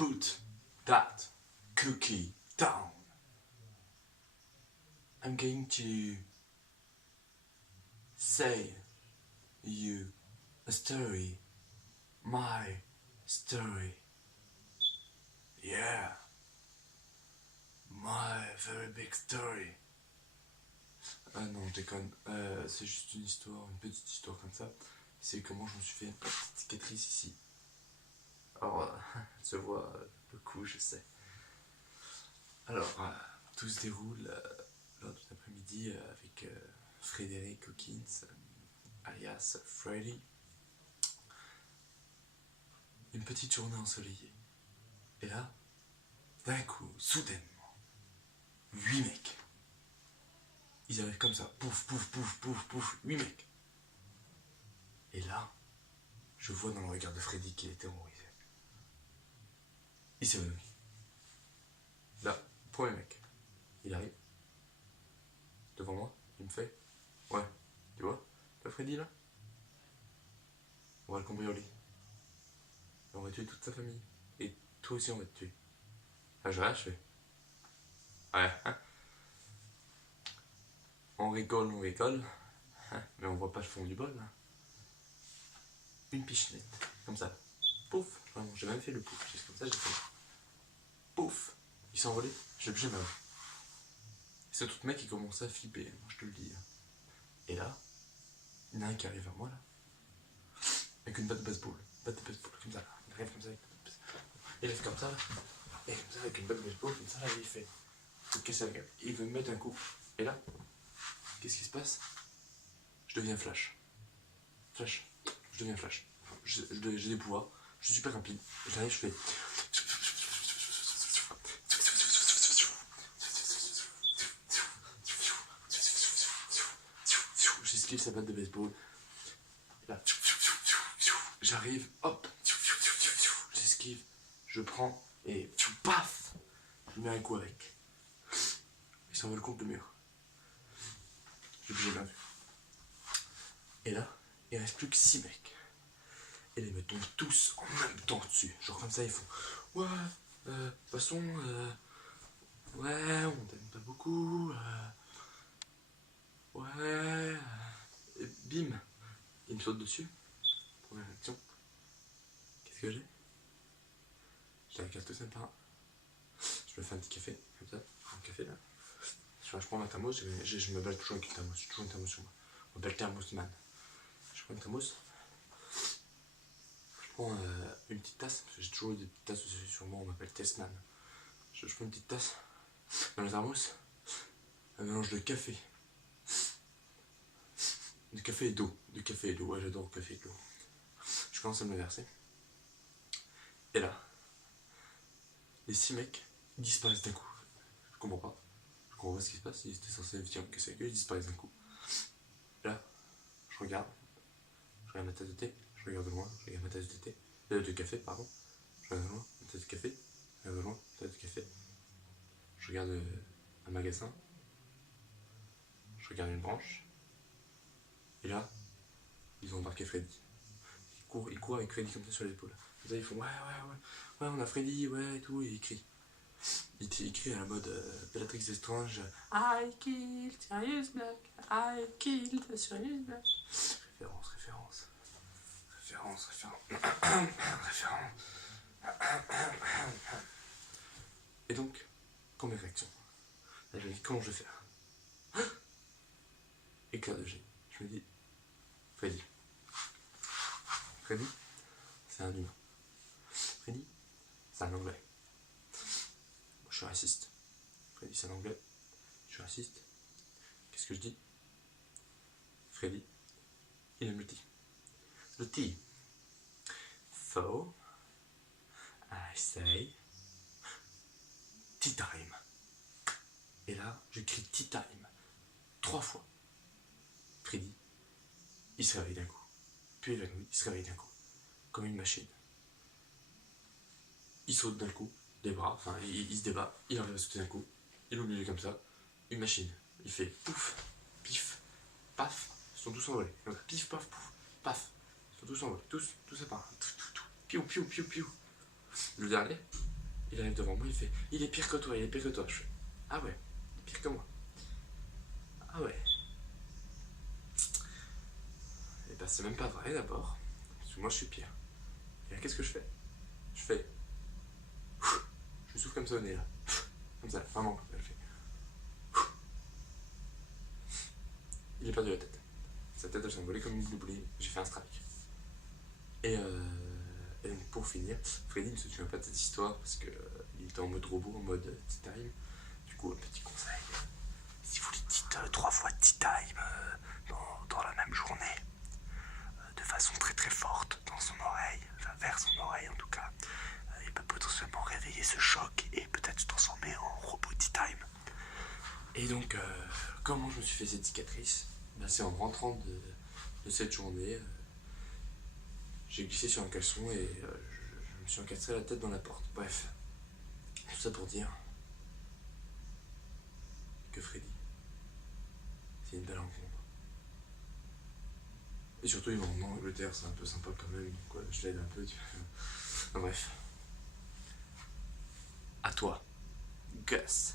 Put that cookie down. I'm going to say you a story. My story. Yeah. My very big story. Ah non, je déconne. C'est juste une histoire, une petite histoire comme ça. C'est comment je me suis fait une petite cicatrice ici. Alors, se voit beaucoup, je sais. Alors, tout se déroule lors d'une après-midi avec Frédéric Hawkins, alias Freddy. Une petite journée ensoleillée. Et là, d'un coup, soudainement, 8 mecs. Ils arrivent comme ça, pouf, pouf, pouf, pouf, pouf, 8 mecs. Et là, je vois dans le regard de Freddy qu'il est terrorisé. Il s'est évanoui. Là, premier mec, il arrive devant moi, il me fait, ouais, tu vois, Freddy là, on va le cambrioler. Et on va tuer toute sa famille. Et toi aussi on va te tuer. Ah, je fais, ouais, hein. On rigole, hein, mais on voit pas le fond du bol. Hein. Une pichenette, comme ça, pouf, vraiment, j'ai même fait le pouf, juste comme ça, j'ai fait, pouf, il s'est envolé, je l'ai jamais vu. C'est tout mec qui commençait à flipper, moi je te le dis. Et là, il y en a un qui arrive vers moi là, avec une batte de baseball, comme ça, là. Il arrive comme ça, il arrive comme ça, là. Et comme ça, avec une batte de baseball, comme ça, là, il fait, il casse la gueule, il veut me mettre un coup. Et là, qu'est-ce qui se passe? Je deviens Flash. Je deviens Flash. J'ai des pouvoirs, je suis super rapide, j'arrive, je fais... J'esquive sa batte de baseball. Là, j'arrive, hop, j'esquive, je prends et paf, je mets un coup avec. Il s'envole contre le mur. J'ai toujours bien vu. Et là, il reste plus que 6 mecs. Et ils me tombent tous en même temps dessus. Genre comme ça, ils font ouais, de toute façon, ouais, on t'aime pas beaucoup, ouais, et bim, il me saute dessus. Première réaction, qu'est-ce que j'ai? Je les regarde tous un par un. Je me fais un petit café, comme ça, un café là. Je prends ma thermos, je me balle toujours avec une thermos, j'ai toujours une thermos sur moi. On m'appelle Thermosman. Je prends une thermos. Je prends une petite tasse, j'ai toujours des petites tasses sur moi, on m'appelle Testman. Je prends une petite tasse dans la thermos, un mélange de café. De café et d'eau. Ouais, j'adore le café et l'eau. Je commence à me le verser. Et là, les 6 mecs disparaissent d'un coup. Je comprends pas ce qui se passe, ils étaient censés me dire que c'est que ils disparaissent d'un coup. Et là, je regarde ma tasse de thé, je regarde de loin, je regarde ma tasse de thé, de café, pardon. Je regarde de loin, ma tasse de café, je regarde de loin, ma tasse de café. Je regarde un magasin, je regarde une branche. Et là, ils ont embarqué Freddy. Il court avec Freddy comme ça sur l'épaule. Comme ça, ils font ouais, on a Freddy, ouais, et tout, et il crie. Il crie à la mode Bellatrix Lestrange. I killed Sirius Black, I killed Sirius Black. Référence. Et donc, première réaction. Là, je me dis, comment je vais faire? Éclair de génie. Je me dis, Freddy, c'est un humain. Freddy, c'est un anglais. Moi, je suis raciste. Freddy, c'est un anglais. Je suis raciste. Qu'est-ce que je dis? Freddy, il aime le tea. Le tea. So, I say, tea time. Et là, je crie tea time 3 fois. Freddy, il se réveille d'un coup. Puis évanoui, il se réveille d'un coup. Comme une machine. Il saute d'un coup, des bras, enfin il se débat, il arrive à sauter d'un coup, il oublie comme ça, une machine. Il fait pouf, pif, paf, ils sont tous envolés. Pif, paf, pouf, paf, ils sont tous envolés, tous séparés. Piou, piou, piou, piou. Le dernier, Il arrive devant moi, il fait « Il est pire que toi, il est pire que toi ». Je fais « Ah ouais, il est pire que moi. Ah ouais. » Et bah c'est même pas vrai d'abord, parce que moi je suis pire. Et là qu'est-ce que je fais? Je fais... Je souffle comme ça au nez là. Comme ça, vraiment comme ça, je fais... Il a perdu la tête. Sa tête elle s'est envolée comme une boulie. J'ai fait un strike. Et donc pour finir, Freddy ne se souvient pas de cette histoire parce qu'il était en mode robot, en mode tea time. Du coup, un petit conseil. Si vous lui dites 3 fois tea time dans la même journée, de façon très très forte dans son oreille, enfin vers son oreille en tout cas, il peut potentiellement réveiller ce choc et peut-être se transformer en robot tea time. Et donc, comment je me suis fait cette cicatrice? Ben, c'est en rentrant de cette journée, j'ai glissé sur un caleçon et je me suis encastré la tête dans la porte. Bref, tout ça pour dire que Freddy, c'est une belle rencontre. Et surtout, il va en Angleterre, c'est un peu sympa quand même, donc je l'aide un peu. Enfin, bref. À toi, Gus.